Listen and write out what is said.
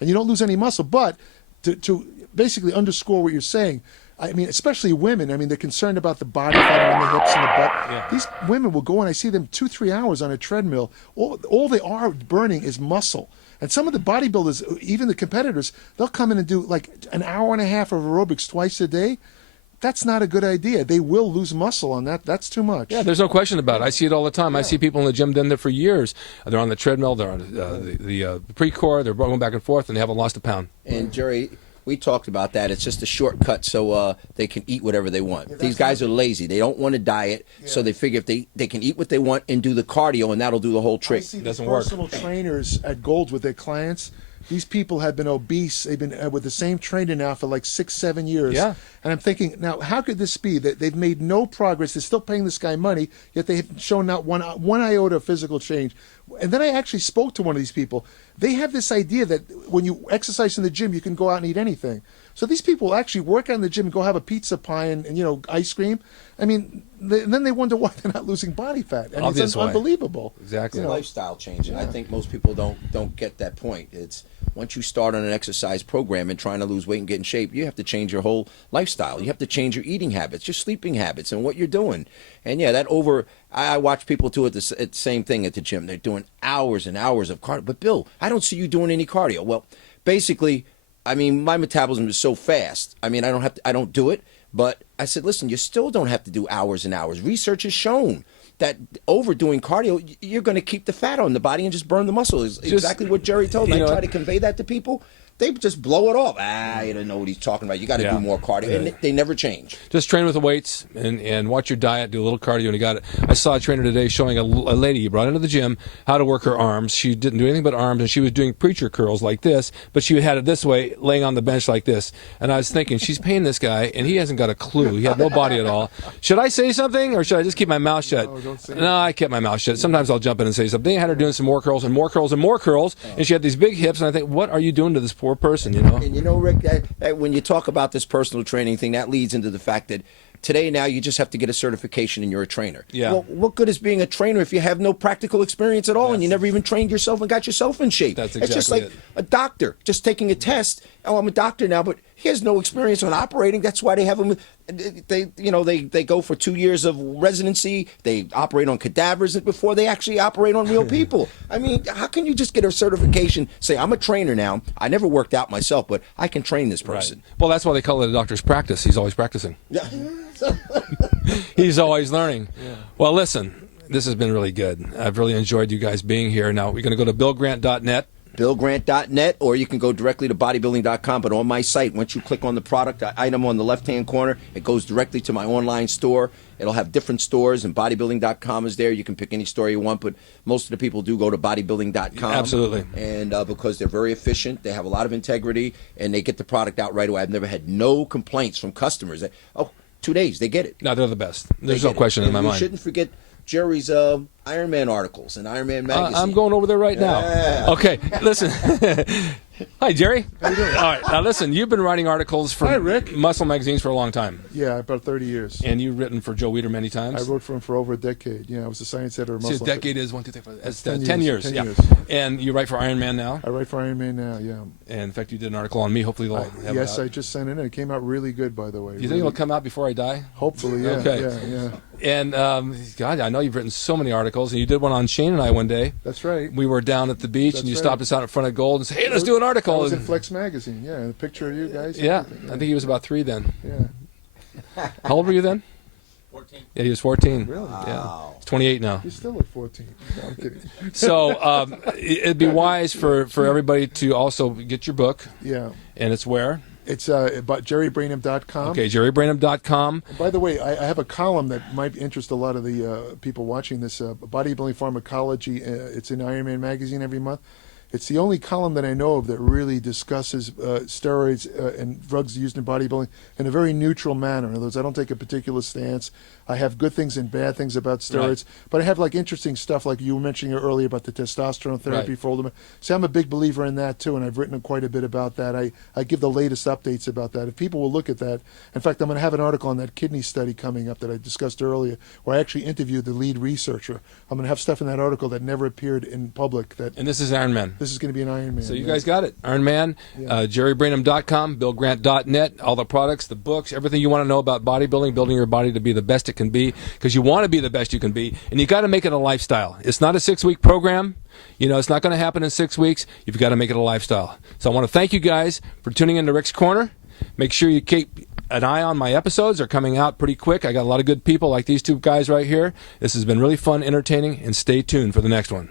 and you don't lose any muscle. But to basically underscore what you're saying, I mean, especially women, I mean, they're concerned about the body fat on the hips and the butt. Yeah. These women will go and I see them 2-3 hours on a treadmill. All they are burning is muscle. And some of the bodybuilders, even the competitors, they'll come in and do like an hour and a half of aerobics twice a day. That's not a good idea. They will lose muscle on that. That's too much. Yeah, there's no question about it. I see it all the time. I see people in the gym done there for years. They're on the treadmill, they're on the pre-core, they're going back and forth, and they haven't lost a pound. And Jerry, we talked about that. It's just a shortcut so they can eat whatever they want. Yeah, These guys are lazy. They don't want to diet, so they figure if they can eat what they want and do the cardio, and that'll do the whole I trick. see these Doesn't work. personal trainers at Gold's with their clients. These people have been obese. They've been with the same trainer now for like 6-7 years. Yeah. And I'm thinking, now, how could this be that they've made no progress? They're still paying this guy money, yet they have shown not one iota of physical change. And then I actually spoke to one of these people. They have this idea that when you exercise in the gym, you can go out and eat anything. So these people actually work out in the gym and go have a pizza pie and ice cream. I mean, then they wonder why they're not losing body fat. I mean, it's unbelievable. Exactly. It's a lifestyle change, and I think most people don't get that point. It's once you start on an exercise program and trying to lose weight and get in shape, you have to change your whole lifestyle. You have to change your eating habits, your sleeping habits, and what you're doing. And yeah, I watch people do the same thing at the gym. They're doing hours and hours of cardio. But Bill, I don't see you doing any cardio. Well, basically, I mean, my metabolism is so fast. I mean, I don't do it. But I said, listen, you still don't have to do hours and hours. Research has shown that overdoing cardio, you're going to keep the fat on the body and just burn the muscle. Is exactly what Jerry told me. I try to convey that to people. They just blow it off. You don't know what he's talking about. You got to do more cardio. And they never change. Just train with the weights and watch your diet, do a little cardio, and you got it. I saw a trainer today showing a lady he brought into the gym how to work her arms. She didn't do anything but arms, and she was doing preacher curls like this, but she had it this way, laying on the bench like this. And I was thinking, she's paying this guy, and he hasn't got a clue. He had no body at all. Should I say something, or should I just keep my mouth shut? No, don't say No, I kept my mouth shut. Sometimes I'll jump in and say something. I had her doing some more curls and more curls and more curls, and she had these big hips, and I think, what are you doing to this poor person, you know? And you know, Rick, that when you talk about this personal training thing, that leads into the fact that today now you just have to get a certification and you're a trainer. Yeah. Well, what good is being a trainer if you have no practical experience at all and you never even trained yourself and got yourself in shape? That's It's just exactly like a doctor just taking a test. Oh, I'm a doctor now, but he has no experience on operating. That's why they have him. They go for 2 years of residency. They operate on cadavers before they actually operate on real people. I mean, how can you just get a certification? Say, I'm a trainer now. I never worked out myself, but I can train this person. Right. Well, that's why they call it a doctor's practice. He's always practicing. Yeah. He's always learning. Yeah. Well, listen, this has been really good. I've really enjoyed you guys being here. Now, we're going to go to billgrant.net. BillGrant.net, or you can go directly to bodybuilding.com. But on my site, once you click on the product item on the left-hand corner, it goes directly to my online store. It'll have different stores, and bodybuilding.com is there. You can pick any store you want, but most of the people do go to bodybuilding.com. Absolutely. And because they're very efficient, they have a lot of integrity, and they get the product out right away. I've never had no complaints from customers. 2 days, they get it. No, they're the best. There's no question in my mind. You shouldn't forget Jerry's Iron Man articles and Iron Man magazine. I'm going over there right now. Okay, listen. Hi, Jerry. How you doing? All right, now listen, you've been writing articles for Hi, Rick. Muscle magazines for a long time. Yeah, about 30 years. And you've written for Joe Weider many times. I wrote for him for over a decade. Yeah, I was the science editor of See, Muscle. a decade is 1, 2, 3, 4. That's 10 10 years. 10 yeah. years. And you write for Iron Man now. I write for Iron Man now, yeah. And in fact, you did an article on me. Hopefully, they'll have Yes, it out. I just sent it in. It came out really good, by the way. Do you think it'll come out before I die? Hopefully, yeah. Okay. Yeah. And God, I know you've written so many articles, and you did one on Shane and I one day. That's right. We were down at the beach, That's and you right. stopped us out in front of Gold and said, "Hey, let's do an article." That was in Flex magazine, yeah. And a picture of you guys. Yeah, everything, I think he was about 3 then. Yeah. How old were you then? 14. Yeah, he was 14. Really? Yeah, he's 28 now. You're still at 14. No, I'm kidding. So it'd be wise for everybody to also get your book, Yeah. and it's where? It's about jerrybrainum.com. Okay, jerrybrainum.com. By the way, I have a column that might interest a lot of the people watching this, Bodybuilding Pharmacology. It's in Iron Man magazine every month. It's the only column that I know of that really discusses steroids and drugs used in bodybuilding in a very neutral manner. In other words, I don't take a particular stance. I have good things and bad things about steroids, but I have like interesting stuff like you were mentioning earlier about the testosterone therapy for older men. See, I'm a big believer in that too, and I've written quite a bit about that. I give the latest updates about that. If people will look at that, in fact, I'm going to have an article on that kidney study coming up that I discussed earlier, where I actually interviewed the lead researcher. I'm going to have stuff in that article that never appeared in public. And this is Iron Man. this is going to be an Ironman. So you guys got it. Iron Man, JerryBrainum.com, BillGrant.net, all the products, the books, everything you want to know about bodybuilding, building your body to be the best it can be, because you want to be the best you can be, and you got to make it a lifestyle. It's not a 6-week program. You know, it's not going to happen in 6 weeks. You've got to make it a lifestyle. So I want to thank you guys for tuning into Rick's Corner. Make sure you keep an eye on my episodes. They're coming out pretty quick. I got a lot of good people like these two guys right here. This has been really fun, entertaining, and stay tuned for the next one.